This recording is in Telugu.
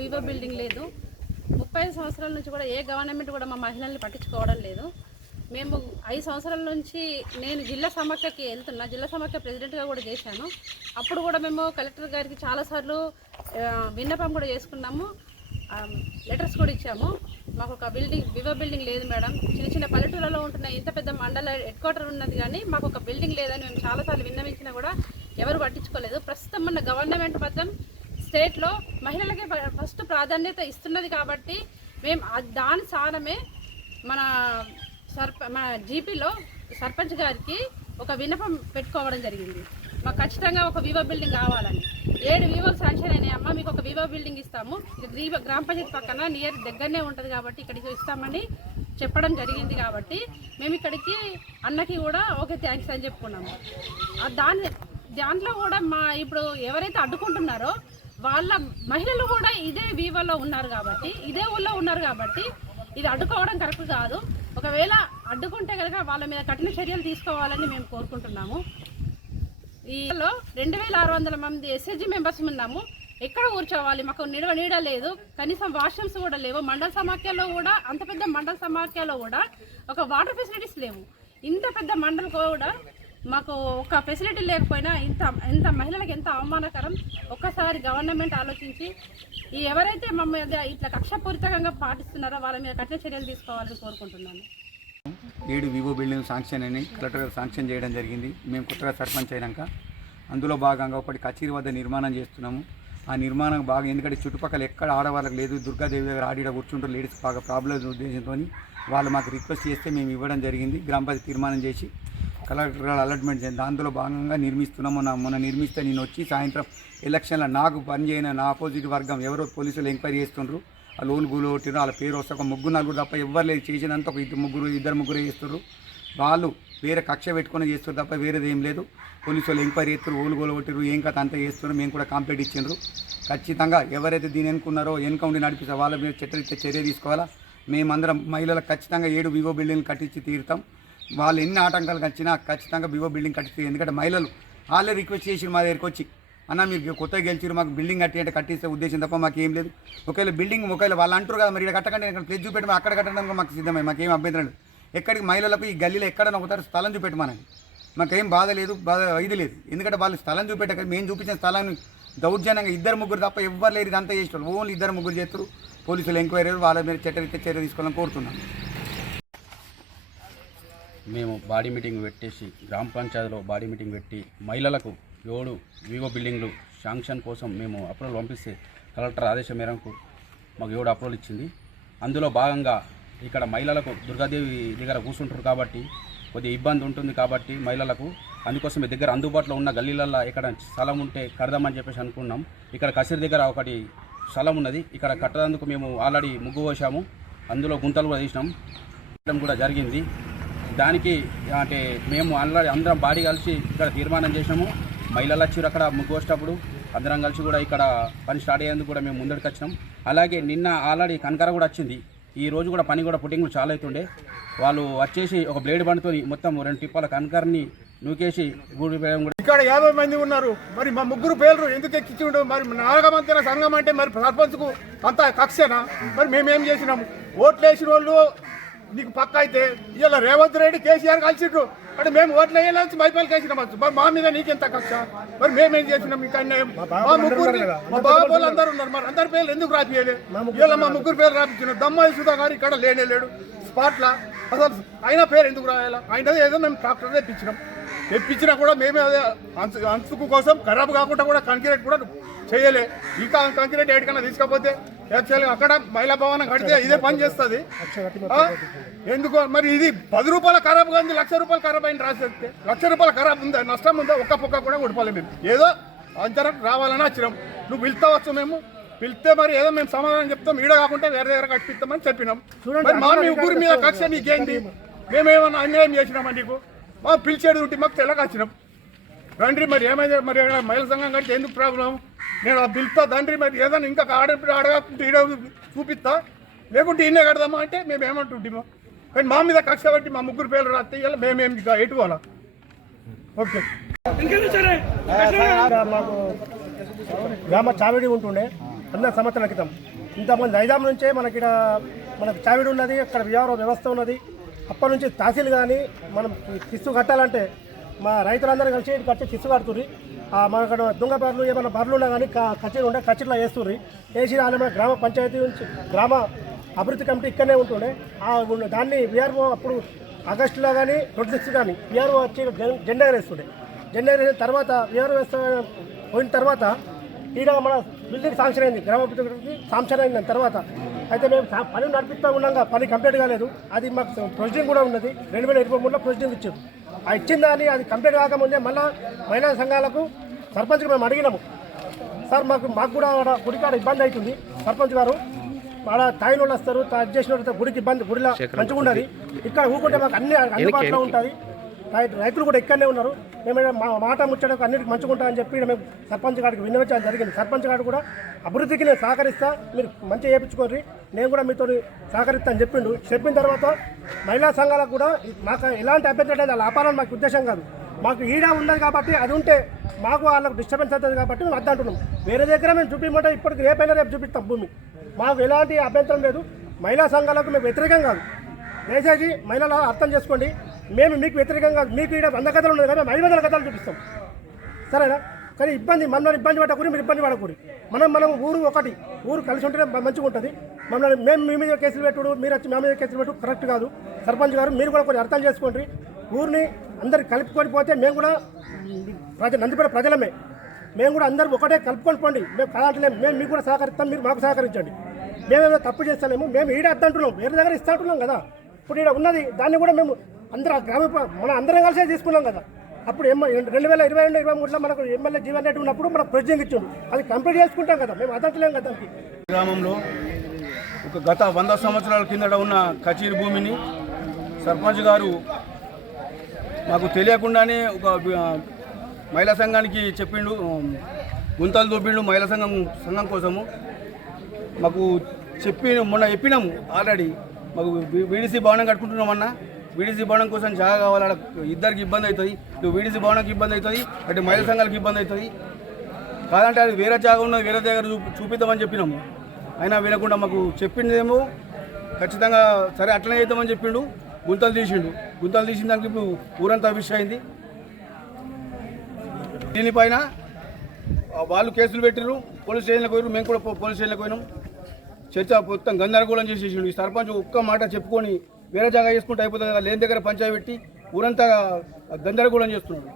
వివో బిల్డింగ్ లేదు. 35 సంవత్సరాల నుంచి కూడా ఏ గవర్నమెంట్ కూడా మా మహిళల్ని పట్టించుకోవడం లేదు. మేము 5 సంవత్సరాల నుంచి నేను జిల్లా సమాఖ్యకి వెళ్తున్నా, జిల్లా సమాఖ్య ప్రెసిడెంట్గా కూడా చేశాను. అప్పుడు కూడా మేము కలెక్టర్ గారికి చాలాసార్లు విన్నపం కూడా చేసుకున్నాము, లెటర్స్ కూడా ఇచ్చాము. మాకు ఒక వివో బిల్డింగ్ లేదు మేడం, చిన్న చిన్న పల్లెటూళ్ళలో ఉంటున్న ఇంత పెద్ద మండల హెడ్ క్వార్టర్ ఉన్నది కానీ మాకు ఒక బిల్డింగ్ లేదని మేము చాలాసార్లు విన్నవించినా కూడా ఎవరు పట్టించుకోలేదు. ప్రస్తుతం మన గవర్నమెంట్ మాత్రం స్టేట్లో మహిళలకే ఫస్ట్ ప్రాధాన్యత ఇస్తున్నది కాబట్టి మేము దాని స్థానమే మన జీపీలో సర్పంచ్ గారికి ఒక విన్నపం పెట్టుకోవడం జరిగింది. మాకు ఖచ్చితంగా ఒక వివో బిల్డింగ్ కావాలని. 7 వివో శాంక్షన్ అయినాయి అమ్మ, మీకు ఒక వివో బిల్డింగ్ ఇస్తాము, గ్రామ పంచాయతీ పక్కన దగ్గరనే ఉంటుంది కాబట్టి ఇక్కడికి ఇస్తామని చెప్పడం జరిగింది. కాబట్టి మేము ఇక్కడికి అన్నకి కూడా ఓకే థ్యాంక్స్ అని చెప్పుకున్నాము. దాంట్లో కూడా ఇప్పుడు ఎవరైతే అడ్డుకుంటున్నారో వాళ్ళ మహిళలు కూడా ఇదే వివోలో ఉన్నారు కాబట్టి, ఇదే ఊళ్ళో ఉన్నారు కాబట్టి ఇది అడ్డుకోవడం కరెక్ట్ కాదు. ఒకవేళ అడ్డుకుంటే కనుక వాళ్ళ మీద కఠిన చర్యలు తీసుకోవాలని మేము కోరుకుంటున్నాము. ఈలో 2600 మంది ఎస్ఎస్జి మెంబర్స్ ఉన్నాము. ఎక్కడ కూర్చోవాలి, మాకు నీడ లేదు, కనీసం వాష్రూమ్స్ కూడా లేవు. మండల సమాఖ్యలో కూడా అంత పెద్ద మండల సమాఖ్యలో కూడా ఒక వాటర్ ఫెసిలిటీస్ లేవు. ఇంత పెద్ద మండలం కూడా మాకు ఒక ఫెసిలిటీ లేకపోయినా ఇంత మహిళలకు ఎంత అవమానకరం. ఒక్కసారి గవర్నమెంట్ ఆలోచించి ఎవరైతే మా మీద ఇట్లా కక్షపూరితంగా పాటిస్తున్నారో వాళ్ళ మీద కఠిన చర్యలు తీసుకోవాలని కోరుకుంటున్నాను. 7 వివో బిల్డింగ్ శాంక్షన్ అని కలెక్టర్ గారు శాంక్షన్ చేయడం జరిగింది. మేము కొత్తగా సర్పంచ్ అయినాక అందులో భాగంగా ఒకటి కచేరీ వద్ద నిర్మాణం చేస్తున్నాము. ఆ నిర్మాణం బాగా, ఎందుకంటే చుట్టుపక్కల ఎక్కడ ఆడవాళ్ళకి లేదు, దుర్గాదేవి దగ్గర ఆడిడ కూర్చుంటారు లేడీస్ బాగా ప్రాబ్లమ్స్ ఉద్దేశంతో వాళ్ళు మాకు రిక్వెస్ట్ చేస్తే మేము ఇవ్వడం జరిగింది. గ్రామ పంచాయతీ తీర్మానం చేసి కలెక్టర్ గారు అలాట్మెంట్ చేయండి. దాంట్లో భాగంగా నిర్మిస్తున్నాము. మొన్న నిర్మిస్తే నేను వచ్చి సాయంత్రం ఎలక్షన్లో నాకు పనిచేయన నా ఆపోజిట్ వర్గం ఎవరో పోలీసులు ఎంక్వైరీ చేస్తుండ్రు, ఆ లోన్ గూలు కొట్టిరు, వాళ్ళ పేరు వస్తే ఒక 3-4 తప్ప ఎవరు లేదు, చేసినంత ఒక 2-3 ముగ్గురు చేస్తున్నారు. వాళ్ళు వేరే కక్ష పెట్టుకుని చేస్తారు తప్ప వేరేది ఏం లేదు. పోలీసులు ఎంక్వైరీ చేస్తారు, ఓలు గోలు కొట్టిరు, ఏం కథ అంతా చేస్తున్నారు. మేము కూడా కంప్లైంట్ ఇచ్చిండ్రు. ఖచ్చితంగా ఎవరైతే దీని ఎన్నుకున్నారో వెనుక నడిపిస్తారో వాళ్ళ మీద చర్య తీసుకోవాలా. మేమందరం మహిళలకు ఖచ్చితంగా 7 వివో బిల్డింగ్లు కట్టించి తీరుతాం. వాళ్ళు ఎన్ని ఆటంకాలు వచ్చినా ఖచ్చితంగా వివో బిల్డింగ్ కట్టిస్తారు. ఎందుకంటే మహిళలు వాళ్ళే రిక్వెస్ట్ చేసి మా దగ్గరికి వచ్చి, అన్న మీరు కొత్తగా గెలిచిరు, మాకు బిల్డింగ్ కట్టి అంటే కట్టిస్తే ఉద్దేశం తప్ప మాకేం లేదు. ఒకవేళ బిల్డింగ్ వాళ్ళు అంటారు కదా, మరి ఇక్కడ కట్టకండి, ఇక్కడ ప్లేస్ చూపెట్టి అక్కడ కట్టడానికి మాకు సిద్ధమే, మాకేం అభ్యంతరం లేదు. ఎక్కడికి మహిళలకు ఈ గల్లీలో ఎక్కడైనా ఒకసారి స్థలం చూపెట్టమనండి, మాకేం బాధ లేదు, ఇది లేదు. ఎందుకంటే వాళ్ళు స్థలం చూపెట్టాక మేము చూపించిన స్థలాన్ని దౌర్జన్యంగా 2-3 తప్ప ఎవ్వరు లేరు, ఇదంతా చేస్తారు. ఓన్లీ 2-3 చేస్తారు. పోలీసులు ఎంక్వైరీ వాళ్ళ మీద చర్య తీసుకోవాలని కోరుతున్నాం. మేము బాడీ మీటింగ్ పెట్టేసి గ్రామ పంచాయతీలో బాడీ మీటింగ్ పెట్టి మహిళలకు 7 వివో బిల్డింగ్లు శాంక్షన్ కోసం మేము అప్రూవల్ పంపిస్తే కలెక్టర్ ఆదేశం మేరకు మాకు 7 అప్రూవల్ ఇచ్చింది. అందులో భాగంగా ఇక్కడ మహిళలకు దుర్గాదేవి దగ్గర కూర్చుంటారు కాబట్టి కొద్దిగా ఇబ్బంది ఉంటుంది కాబట్టి మహిళలకు, అందుకోసం దగ్గర అందుబాటులో ఉన్న గల్లీలలో ఇక్కడ స్థలం ఉంటే కడదామని చెప్పేసి అనుకున్నాం. ఇక్కడ కసిరి దగ్గర ఒకటి స్థలం ఉన్నది, ఇక్కడ కట్టడానికి మేము ఆల్రెడీ ముగ్గు పోసాము, అందులో గుంతలు కూడా తీసినాం కూడా జరిగింది. దానికి అంటే మేము అందరం బాడీ కలిసి ఇక్కడ తీర్మానం చేసినాము. మహిళలు వచ్చి అక్కడ ముగ్గు వచ్చేటప్పుడు అందరం కలిసి కూడా ఇక్కడ పని స్టార్ట్ అయ్యేందుకు కూడా మేము ముందడికి వచ్చినాం. అలాగే నిన్న ఆల్రెడీ కనకర కూడా వచ్చింది. ఈ రోజు కూడా పని కూడా పుట్టింగ్ చాలా అవుతుండే. వాళ్ళు వచ్చేసి ఒక బ్లేడ్ బండితో మొత్తం 2 టిప్పాల కనకర్ని నూకేసి గూడి కూడా. ఇక్కడ 50 మంది ఉన్నారు, మరి మా ముగ్గురు పేర్లు ఎందుకు ఎక్కించుండు? మరి నాగమంత్రి సంఘం అంటే మరి సర్పంచ్కు అంత కక్షనా? మరి మేమేం చేసినాము? ఓట్లు వేసిన వాళ్ళు నీకు పక్క అయితే ఇలా రేవంత్ రెడ్డి కేసీఆర్ కలిసిండ్రు అంటే మేము ఓట్లు వేయాలని మైపాలకి వేసినామచ్చు. మరి మా మీద నీకెంత కక్ష? మరి మేమేం చేసినాం? ఇంకా మా ముగ్గురు మా బాబోళ్ళు అందరూ ఉన్నారు, మరి అందరి పేర్లు ఎందుకు రాపియలే? ఇలా మా ముగ్గురు పేర్లు రాపించినారు. దమ్మాయి సుధా గారు ఇక్కడ లేడు స్పాట్లా, అసలు ఆయన పేరు ఎందుకు రాయాలా? ఆయన ఏదో మేము ట్రాక్టర్ తెప్పించినా కూడా మేమే అదే అంచుకు కోసం ఖరాబ్ కాకుండా కూడా కంక్రీట్ కూడా చేయలే. ఇంకా కంక్రీట్ ఎక్కడికైనా తీసుకపోతే యాక్చువల్గా అక్కడ మహిళా భవనం కడితే ఇదే పని చేస్తుంది. ఎందుకు మరి ఇది 10 రూపాయల ఖరాబ్ కానీ 1,00,000 రూపాయలు ఖరాబ్ అయిన రాసేస్తే 1,00,000 రూపాయలు ఖరాబ్ ఉందా, నష్టం ఉందా? ఒక్క పొక్క కూడా ఉడిపోలే. మేము ఏదో అంతరం రావాలని వచ్చినాం. నువ్వు పిలుస్తావచ్చు, మేము పిలిస్తే మరి ఏదో మేము సమాధానం చెప్తాం, ఈడ కాకుండా వేరే దగ్గర కట్టిస్తామని చెప్పినాం. మరి మా ఊరి మీద కక్ష నీకేంటి? మేమేమన్నా అన్యాయం చేసినామా నీకు? మా పిలిచేది ఉంటే మాకు తెల్లగా వచ్చినాం తండ్రి. మరి ఏమైంది? మరి మహిళా సంఘం కంటే ఎందుకు ప్రాబ్లం? నేను ఆ పిలుస్తా తండ్రి, మరి ఏదైనా ఇంకా అడగకుంటే ఈడ చూపిస్తా, లేకుంటే ఈయనే కడదామా అంటే మేము ఏమంటుంటామో. కానీ మా మీద కక్ష బట్టి మా ముగ్గురు పేర్లు రాస్తే ఇలా మేమేం ఎటు పోవాలా? ఓకే. మాకు గ్రామ చావిడి ఉంటుండే, 14 సంవత్సరాల క్రితం. ఇంతమంది ఐదాం నుంచే మనకి మనకు చావిడి ఉన్నది, అక్కడ విఆర్ఓ వ్యవస్థ ఉన్నది. అప్పటి నుంచి తహసీల్ కానీ మనం కిస్తు కట్టాలంటే మా రైతులందరూ కలిసి కట్టి కిస్తు కడుతుర్రి. మనకు దొంగ బర్రెలు ఏమైనా బర్రెలు ఉన్నా కానీ కచేరీ ఉండే కచేరీలో వేస్తుర్రి. వేసి మన గ్రామ పంచాయతీ నుంచి గ్రామ అభివృద్ధి కమిటీ ఇక్కడనే ఉంటుండే. దాన్ని విఆర్ఓ అప్పుడు ఆగస్టులో కానీ 26 కానీ విఆర్ఓ వచ్చి జెండా ఎగరేస్తుండే. జెండా ఎగరేసిన తర్వాత విఆర్ఓ పోయిన తర్వాత ఈడ మన బిల్డింగ్ శాంక్షన్ అయింది, గ్రామ అభివృద్ధి శాంక్షన్ అయిన తర్వాత అయితే మేము పని నడిపిస్తూ ఉన్నాగా పని కంప్లీట్ కాలేదు. అది మాకు ప్రొసీడింగ్ కూడా ఉన్నది. 2023లో ప్రొసీడింగ్ ఇచ్చారు. ఆ ఇచ్చిన దాన్ని అది కంప్లీట్ కాకముందే మళ్ళీ మహిళా సంఘాలకు సర్పంచ్కి మేము అడిగినాము, సార్ మాకు కూడా గుడికాడ ఇబ్బంది అవుతుంది, సర్పంచ్ గారు ఆడ తాయిన వాళ్ళు వస్తారు, అది చేసిన వాళ్ళు గుడికి ఇబ్బంది, గుడిలో మంచిగా ఉండదు, ఇక్కడ ఊకుంటే మాకు అన్ని అందుబాటులో ఉంటుంది, రైతులు కూడా ఇక్కడనే ఉన్నారు, మేము మాట ముచ్చడానికి అన్నిటికీ మంచిగా ఉంటామని చెప్పి మేము సర్పంచ్ గారికి విన్నవించడం జరిగింది. సర్పంచ్ గారు కూడా అభివృద్ధికి నేను సహకరిస్తా, మీరు మంచిగా చేయించుకోండి, నేను కూడా మీతో సహకరిస్తా అని చెప్పిండు. చెప్పిన తర్వాత మహిళా సంఘాలకు కూడా మాకు ఎలాంటి అభ్యంతరం లేదు, వాళ్ళ ఆపాలని మాకు ఉద్దేశం కాదు, మాకు ఈడ ఉన్నది కాబట్టి అది ఉంటే మాకు వాళ్ళకు డిస్టర్బెన్స్ అవుతుంది కాబట్టి మేము అద్దంటున్నాం. వేరే దగ్గర మేము చూపించమంటే ఇప్పటికి రేపైనా రేపు చూపిస్తాం భూమి, మాకు ఎలాంటి అభ్యంతరం లేదు. మహిళా సంఘాలకు మేము వ్యతిరేకం కాదు, దయచేసి మహిళలు అర్థం చేసుకోండి, మేము మీకు వ్యతిరేకం కాదు. మీకు ఇక్కడ 100 కథలు ఉన్నాయి కదా, 500 కథలు చూపిస్తాం, సరేనా? కానీ మమ్మల్ని ఇబ్బంది పడకూరి, మీరు ఇబ్బంది పడకూరి. మనం ఊరు ఒకటి, ఊరు కలిసి ఉంటేనే మంచిగా ఉంటుంది. మేము మీ మీద కేసులు పెట్టుడు, మీరు వచ్చి మా మీద కేసులు పెట్టు కరెక్ట్ కాదు. సర్పంచ్ గారు మీరు కూడా కొంచెం అర్థం చేసుకోండి. ఊరిని అందరు కలుపుకొని పోతే మేము కూడా నందిపేట ప్రజలమే, మేము కూడా అందరూ ఒకటే కలుపుకొని పోండి. మేము కాదంటలేము, మేము మీకు కూడా సహకరిస్తాం, మీరు మాకు సహకరించండి. మేమేదో తప్పు చేస్తలేము, మేము ఈడ అద్దంటున్నాం, వేరే దగ్గర ఇస్తా అంటున్నాం కదా. ఇప్పుడు ఈడ ఉన్నది దాన్ని కూడా మేము అందరూ మనం అందరం కలిసే తీసుకున్నాం కదా. అప్పుడు 2022-23లో మనకు ఎమ్మెల్యే జీవన్ రెడ్డి ఉన్నప్పుడు మనకు ప్రొసీడింగ్ ఇచ్చిండు, అది కంప్లీట్ చేసుకుంటాం కదా, మేము అదంటలేం కదా. దానికి గ్రామంలో ఒక గత 100 సంవత్సరాల కిందట ఉన్న కచేరీ భూమిని సర్పంచ్ గారు మాకు తెలియకుండానే ఒక మహిళా సంఘానికి చెప్పిండు, గుంతలు దూపిండు మహిళా సంఘం కోసము. మాకు మొన్న చెప్పినాము ఆల్రెడీ, మాకు వీడీసీ భవనం కట్టుకుంటున్నామన్నా, వీడీసీ భవనం కోసం జాగా కావాలి, ఇద్దరికి ఇబ్బంది అవుతుంది, ఇటు వీడీసీ భవనంకి ఇబ్బంది అవుతుంది, అటు మహిళా సంఘాలకు ఇబ్బంది అవుతుంది, కాదంటే అది వేరే జాగా ఉన్నది వేరే దగ్గర చూపిద్దామని చెప్పినాము. అయినా వినకుండా మాకు చెప్పిందేమో ఖచ్చితంగా సరే అట్లనే చేద్దామని చెప్పిండు. గుంతలు తీసిన దానికి ఇప్పుడు ఊరంతా విషయం అయింది. దీనిపైన వాళ్ళు కేసులు పెట్టిరు, పోలీస్ స్టేషన్లకు పోయినారు, మేము కూడా పోలీస్ స్టేషన్లకు పోయినాం. చర్చ మొత్తం గందరగోళం చేసేసిండు. ఈ సర్పంచ్ ఒక్క మాట చెప్పుకొని వేరే జాగా చేసుకుంటే అయిపోతుంది కదా, లేని దగ్గర పంచాయతీ పెట్టి ఊరంతా గందరగోళం చేస్తున్నాడు.